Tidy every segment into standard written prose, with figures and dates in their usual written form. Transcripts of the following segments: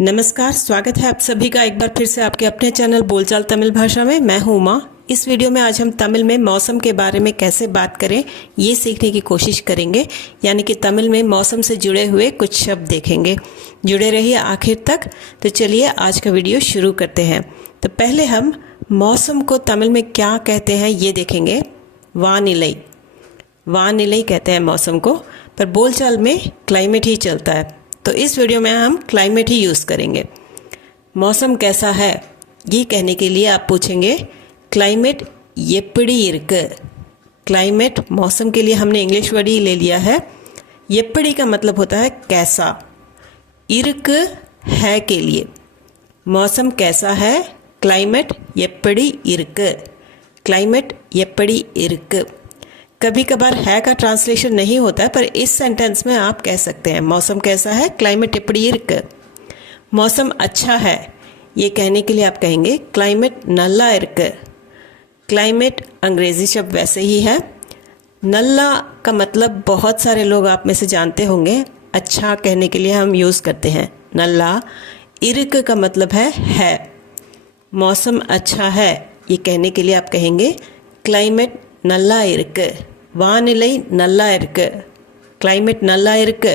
नमस्कार, स्वागत है आप सभी का एक बार फिर से आपके अपने चैनल बोलचाल तमिल भाषा में। मैं हूँ उमा। इस वीडियो में आज हम तमिल में मौसम के बारे में कैसे बात करें ये सीखने की कोशिश करेंगे, यानी कि तमिल में मौसम से जुड़े हुए कुछ शब्द देखेंगे। जुड़े रहिए आखिर तक। तो चलिए आज का वीडियो शुरू करते हैं। तो पहले हम मौसम को तमिल में क्या कहते हैं ये देखेंगे। वानिलै, वानिलै कहते हैं मौसम को, पर बोलचाल में क्लाइमेट ही चलता है। तो इस वीडियो में हम क्लाइमेट ही यूज़ करेंगे। मौसम कैसा है ये कहने के लिए आप पूछेंगे क्लाइमेट एप्पड़ी इरुक्कु। क्लाइमेट मौसम के लिए हमने इंग्लिश वर्ड ही ले लिया है। एप्पड़ी का मतलब होता है कैसा, इरुक्कु है के लिए। मौसम कैसा है, क्लाइमेट एप्पड़ी इरुक्कु, क्लाइमेट एप्पड़ी इरुक्कु। कभी कभार है का ट्रांसलेशन नहीं होता है, पर इस सेंटेंस में आप कह सकते हैं मौसम कैसा है, क्लाइमेट एप्पड़ी इरुक्कु। मौसम अच्छा है ये कहने के लिए आप कहेंगे क्लाइमेट नल्ला इरुक्कु। क्लाइमेट अंग्रेज़ी शब्द वैसे ही है। नल्ला का मतलब बहुत सारे लोग आप में से जानते होंगे, अच्छा कहने के लिए हम यूज़ करते हैं नल्ला। इरुक्कु का मतलब है। मौसम अच्छा है ये कहने के लिए आप कहेंगे क्लाइमेट नल्ला इरुक्कु, वानिलै नल्ला इरुक्कु, क्लाइमेट नल्ला इरुक्कु।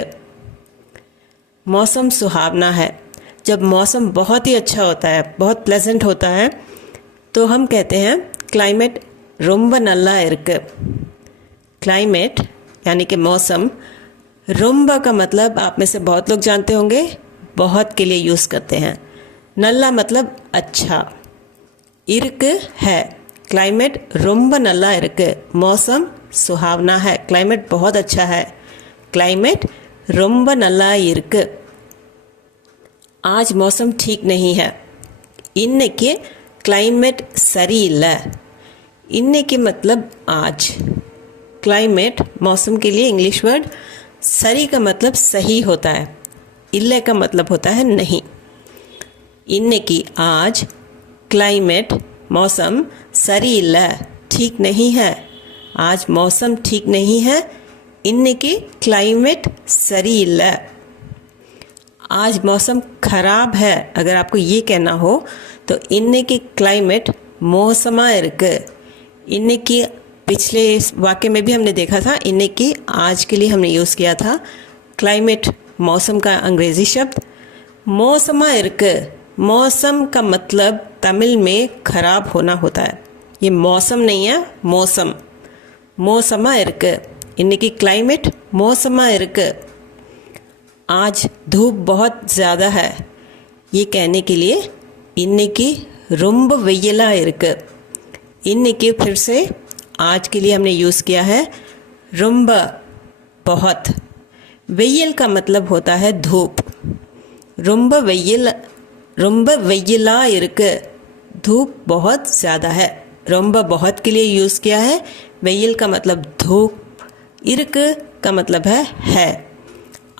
मौसम सुहावना है। जब मौसम बहुत ही अच्छा होता है, बहुत प्लेजेंट होता है, तो हम कहते हैं क्लाइमेट रोम्ब नल्ला इरुक्कु। क्लाइमेट यानी कि मौसम, रोम्ब का मतलब आप में से बहुत लोग जानते होंगे, बहुत के लिए यूज़ करते हैं। नल्ला मतलब अच्छा, इरुक्कु है। क्लाइमेट रोम्ब नल्ला इरुक्कु, मौसम सुहावना है, क्लाइमेट बहुत अच्छा है। क्लाइमेट रोम्ब नल्ला इरुक्कु। आज मौसम ठीक नहीं है। इन्नैक्कु क्लाइमेट सरी इल्ल। इन्नैक्कु मतलब आज। क्लाइमेट मौसम के लिए इंग्लिश वर्ड सरी का मतलब सही होता है, इल्ल का मतलब होता है नहीं। इन्नैक्कु आज क्लाइमेट मौसम सरी इल्ल, ठीक नहीं है। आज मौसम ठीक नहीं है। इन्नैक्कु क्लाइमेट सरी इल्ल। आज मौसम खराब है अगर आपको ये कहना हो तो इन्नैक्कु क्लाइमेट मोसमा इरुक्कु। इन्नैक्कु पिछले वाक्य में भी हमने देखा था, इन्नैक्कु आज के लिए हमने यूज़ किया था। क्लाइमेट मौसम का अंग्रेज़ी शब्द। मोसमा इरुक्कु, मौसम का मतलब तमिल में खराब होना होता है। ये मौसम नहीं है, मौसम। मोसमा इरुक्कु, इन्नैक्कु क्लाइमेट मोसमा इरुक्कु। आज धूप बहुत ज़्यादा है ये कहने के लिए इन्नैक्कु रोम्ब वेय्यला इरुक्कु। इन्नैक्कु फिर से आज के लिए हमने यूज़ किया है रोम्ब, बहुत। वेय्यल का मतलब होता है धूप। रोम्ब वेय्यला इरुक्कु, धूप बहुत ज़्यादा है। रोम्ब बहुत के लिए यूज़ किया है। वेय्यल का मतलब धूप, इरुक्कु का मतलब है।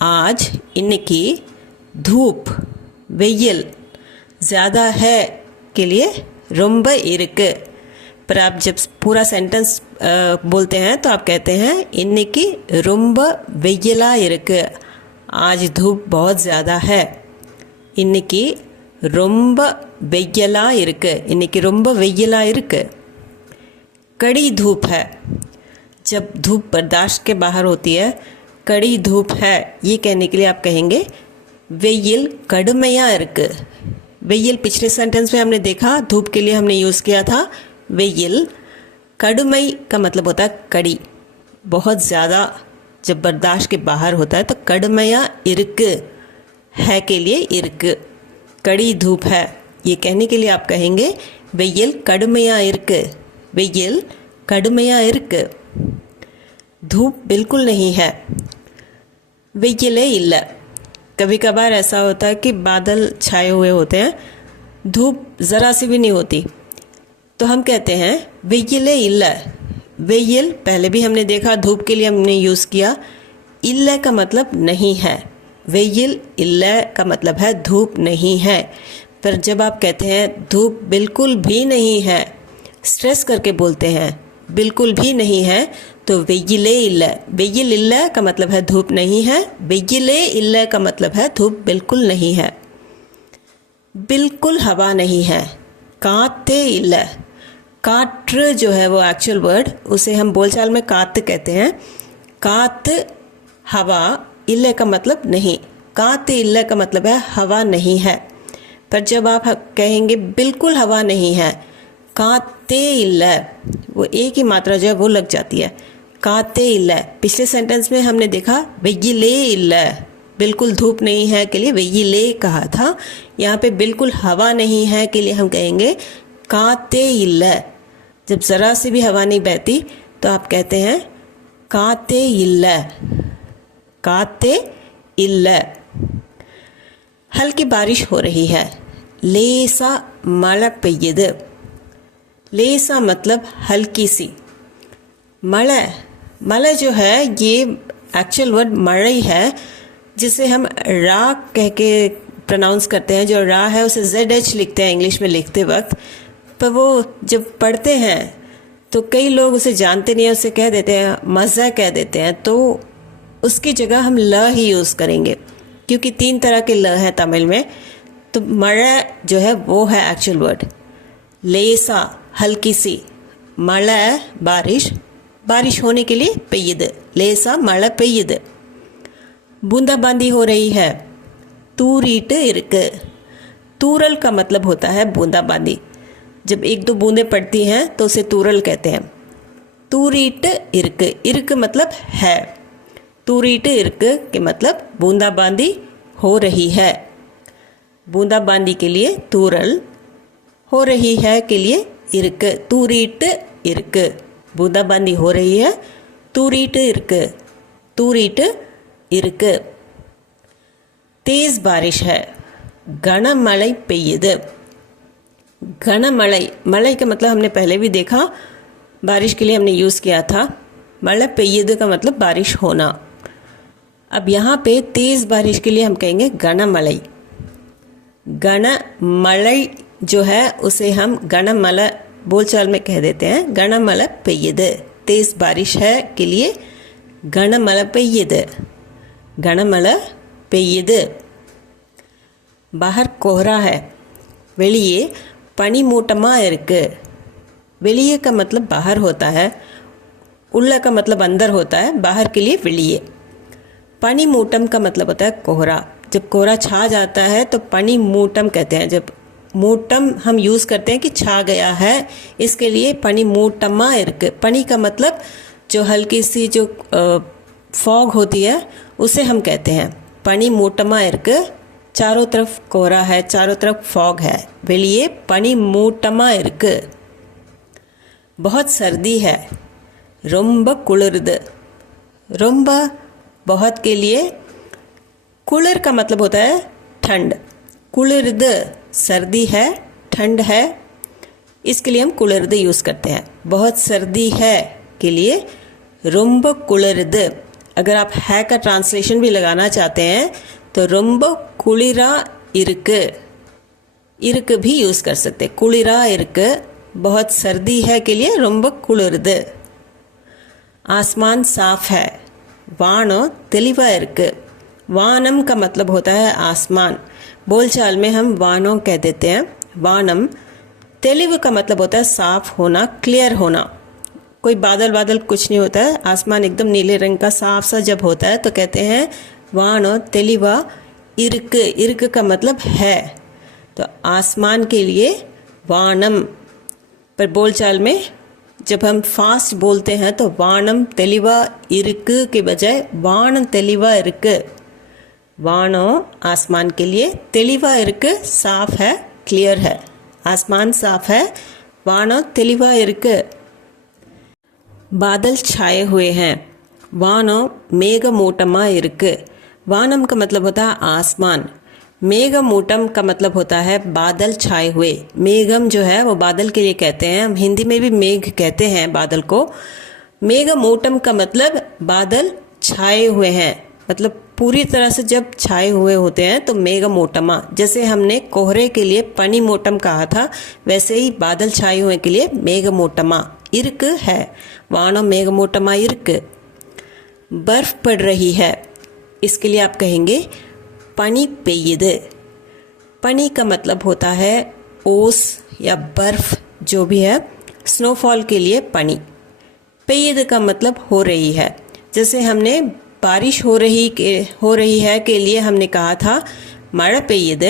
आज इन्नैक्कु धूप वेय्यल ज़्यादा है के लिए रोम्ब इरुक्कु। पर आप जब पूरा सेंटेंस बोलते हैं तो आप कहते हैं इन्नैक्कु रोम्ब वेय्यला इरुक्कु, आज धूप बहुत ज़्यादा है। इन्नैक्कु रोम्ब वेय्यला इरुक्कु, इन्नैक्कु रोम्ब वेय्यला इरुक्कु। कड़ी धूप है। जब धूप बर्दाश्त के बाहर होती है, कड़ी धूप है ये कहने के लिए आप कहेंगे वेय्यल कड़ुमैया इरुक्कु। वेय्यल पिछले सेंटेंस में हमने देखा, धूप के लिए हमने यूज़ किया था वेय्यल। कड़ुमई का मतलब होता है कड़ी, बहुत ज़्यादा जब बर्दाश्त के बाहर होता है तो कड़ुमैया इरुक्कु है के लिए इरुक्कु। कड़ी धूप है ये कहने के लिए आप कहेंगे वेय्यल कड़ुमैया इरुक्कु, वेय्यल कड़ुमैया इरुक्कु। धूप बिल्कुल नहीं है, वेय्यले इल्ल। कभी कभार ऐसा होता है कि बादल छाए हुए होते हैं, धूप ज़रा सी भी नहीं होती, तो हम कहते हैं वेय्यले इल्ल। वेय्यल पहले भी हमने देखा, धूप के लिए हमने यूज़ किया। इल्ल का मतलब नहीं है। वेय्यल इल्ल का मतलब है धूप नहीं है। पर जब आप कहते हैं धूप बिल्कुल भी नहीं है, स्ट्रेस करके बोलते हैं बिल्कुल भी नहीं है, तो वेय्यले इल्ल। वेय्यल इल्ल का मतलब है धूप नहीं है, वेय्यले इल्ल का मतलब है धूप बिल्कुल नहीं है। बिल्कुल हवा नहीं है, काते इल्ल। काट्र जो है वो एक्चुअल वर्ड, उसे हम बोलचाल में कात कहते हैं। कात हवा, इल्ल का मतलब नहीं। कात इल्ल का मतलब है हवा नहीं है। पर जब आप कहेंगे बिल्कुल हवा नहीं है, काते इल्ल, वो एक ही मात्रा जो है वो लग जाती है, काते इल्ल। पिछले सेंटेंस में हमने देखा वेय्यिले इल्ल, बिल्कुल धूप नहीं है के लिए वेय्यिले कहा था। यहाँ पे बिल्कुल हवा नहीं है के लिए हम कहेंगे काते इल्ल। जब ज़रा सी भी हवा नहीं बहती तो आप कहते हैं काते इल्ल, काते इल्ल। हल्की बारिश हो रही है, लेसा मழை பெய்யுது। लेसा मतलब हल्की सी। मழை, मழை जो है ये एक्चुअल वर्ड मழை है, जिसे हम रा कह के प्रोनाउंस करते हैं। जो रा है उसे ZH लिखते हैं इंग्लिश में लिखते वक्त, पर वो जब पढ़ते हैं तो कई लोग उसे जानते नहीं हैं, उसे कह देते हैं मज़ा कह देते हैं। तो उसकी जगह हम ल ही यूज़ करेंगे, क्योंकि 3 तरह के ल हैं तमिल में। तो मழை जो है वो है एक्चुअल वर्ड। लेसा हल्की सी, मழை बारिश, बारिश होने के लिए பெய்யுது, लेसा मழை பெய்யுது। बूंदाबांदी हो रही है, तूरीட்டு இருக்கு। तूरल का मतलब होता है बूंदाबांदी। जब 1-2 बूंदें पड़ती हैं तो उसे तूरल कहते हैं। तूरीட்டு இருக்கு, இருக்கு मतलब है। तूरीட்டு இருக்கு के मतलब बूंदाबांदी हो रही है। बूंदाबांदी के लिए तूरल, हो रही है के लिए இருக்கு, तूरीட்டு இருக்கு। बूंदाबांदी हो रही है, तूरीட்டு இருக்கு, तूरीட்டு இருக்கு। तेज बारिश है, கனமழை பெய்யுது। घनमழை, मழை का मतलब हमने पहले भी देखा, बारिश के लिए हमने यूज़ किया था। मழை பெய்யுது का मतलब बारिश होना। अब यहाँ पे तेज़ बारिश के लिए हम कहेंगे घनमழை। घनमழை जो है उसे हम घनमழை बोलचाल में कह देते हैं। घनमழை பெய்யுது, तेज़ बारिश है के लिए घनमழை பெய்யுது, घनमழை பெய்யுது। बाहर कोहरा है, வெளியே பனிமூட்டமாக இருக்கு। வெளியே का मतलब बाहर होता है, उल्ला का मतलब अंदर होता है, बाहर के लिए வெளியே। पनिमूटम का मतलब होता है कोहरा। जब कोहरा छा जाता है तो पनिमूटम कहते हैं। जब मूटम हम यूज़ करते हैं कि छा गया है, इसके लिए पनिमूटमा इर्क। पनी का मतलब जो हल्की सी जो फॉग होती है उसे हम कहते हैं पनिमूटमा इर्क। चारों तरफ कोहरा है, चारों तरफ फॉग है, வெளியே பனிமூட்டமா இருக்கு। बहुत सर्दी है, ரொம்ப குளிருது। ரொம்ப बहुत के लिए कुளிர் का मतलब होता है ठंड। कुளிருது सर्दी है, ठंड है, इसके लिए हम कुளிருது यूज़ करते हैं। बहुत सर्दी है के लिए ரொம்ப குளிருது। अगर आप है का ट्रांसलेशन भी लगाना चाहते हैं तो ரொம்ப குளிரா இருக்கு, இருக்கு भी यूज़ कर सकते। குளிரா இருக்கு, बहुत सर्दी है के लिए ரொம்ப குளிருது। आसमान साफ है, வானம் தெளிவா இருக்கு। वानम का मतलब होता है आसमान। बोलचाल में हम वानों कह देते हैं। वानम। तेलिव का मतलब होता है साफ होना, क्लियर होना। कोई बादल बादल कुछ नहीं होता है, आसमान एकदम नीले रंग का साफ सा जब होता है तो कहते हैं वानो तेलिवा इर्क। इर्क का मतलब है। तो आसमान के लिए वानम। पर बोलचाल में जब हम फास्ट बोलते हैं तो वानम तेलिवा इर्क के बजाय वान तेलिवा इर्क। वानो आसमान के लिए, तेलिवा इर्क साफ है, क्लियर है। आसमान साफ है, वानो तेलिवा इर्क। बादल छाए हुए हैं, वानो मेघमूटमा इर्क। वानम का मतलब होता है आसमान। मेघमूटम का मतलब होता है बादल छाए हुए। मेघम जो है वो बादल के लिए कहते हैं, हम हिंदी में भी मेघ कहते हैं बादल को। मेघमूटम का मतलब बादल छाए हुए हैं, मतलब पूरी तरह से जब छाए हुए होते हैं तो मेघमूटमा। जैसे हमने कोहरे के लिए पनिमूटम कहा था, वैसे ही बादल छाए हुए के लिए मेघमूटमा इर्क है। वानो मेघमूटमा इर्क। बर्फ पड़ रही है, इसके लिए आप कहेंगे पनी पेय्यिदु। पनी का मतलब होता है ओस या बर्फ़ जो भी है, स्नोफॉल के लिए पनी। पेयद का मतलब हो रही है, जैसे हमने बारिश हो रही है के लिए हमने कहा था मड़ा पेयद,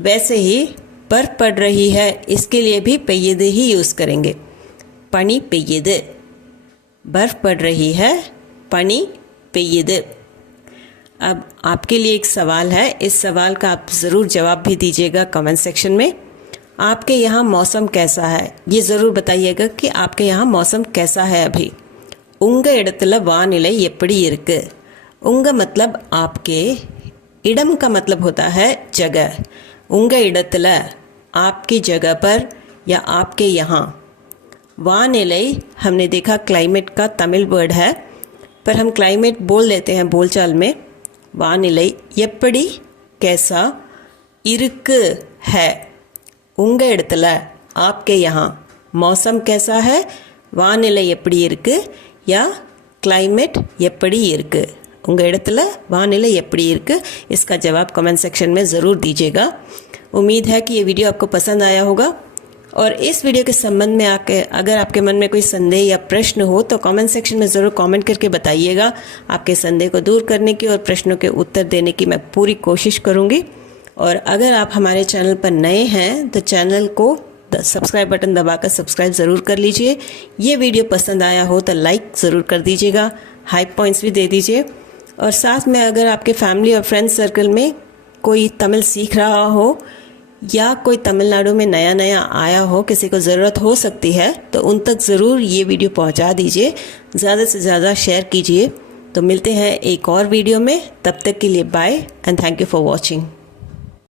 वैसे ही बर्फ़ पड़ रही है इसके लिए भी पेयद ही यूज़ करेंगे। पनी पेयद, बर्फ़ पड़ रही है, पनी पेयद। अब आपके लिए एक सवाल है, इस सवाल का आप ज़रूर जवाब भी दीजिएगा कमेंट सेक्शन में। आपके यहाँ मौसम कैसा है, ये ज़रूर बताइएगा कि आपके यहाँ मौसम कैसा है अभी। उंग इडतला वानिलै एप्पड़ी इरुक्कु। उंग मतलब आपके, इडम का मतलब होता है जगह। उंग इडतला आपकी जगह पर या आपके यहाँ। वानिलै हमने देखा क्लाइमेट का तमिल वर्ड है, पर हम क्लाइमेट बोल देते हैं बोलचाल में। वानिलै एप्पड़ी कैसा, इरुक्कु है, उंग इडतला आपके यहाँ मौसम कैसा है, वानिलै एप्पड़ी इरुक्कु या क्लाइमेट एप्पड़ी इरुक्कु, उंग इडतला वानिलै एप्पड़ी इरुक्कु। इसका जवाब कमेंट सेक्शन में ज़रूर दीजिएगा। उम्मीद है कि ये वीडियो आपको पसंद आया होगा, और इस वीडियो के संबंध में अगर आपके मन में कोई संदेह या प्रश्न हो तो कमेंट सेक्शन में ज़रूर कमेंट करके बताइएगा। आपके संदेह को दूर करने की और प्रश्नों के उत्तर देने की मैं पूरी कोशिश करूँगी। और अगर आप हमारे चैनल पर नए हैं तो चैनल को सब्सक्राइब बटन दबाकर सब्सक्राइब ज़रूर कर लीजिए। ये वीडियो पसंद आया हो तो लाइक ज़रूर कर दीजिएगा, हाई पॉइंट्स भी दे दीजिए। और साथ में अगर आपके फैमिली और फ्रेंड्स सर्कल में कोई तमिल सीख रहा हो या कोई तमिलनाडु में नया आया हो, किसी को ज़रूरत हो सकती है, तो उन तक ज़रूर ये वीडियो पहुंचा दीजिए, ज़्यादा से ज़्यादा शेयर कीजिए। तो मिलते हैं एक और वीडियो में, तब तक के लिए bye and thank you for watching.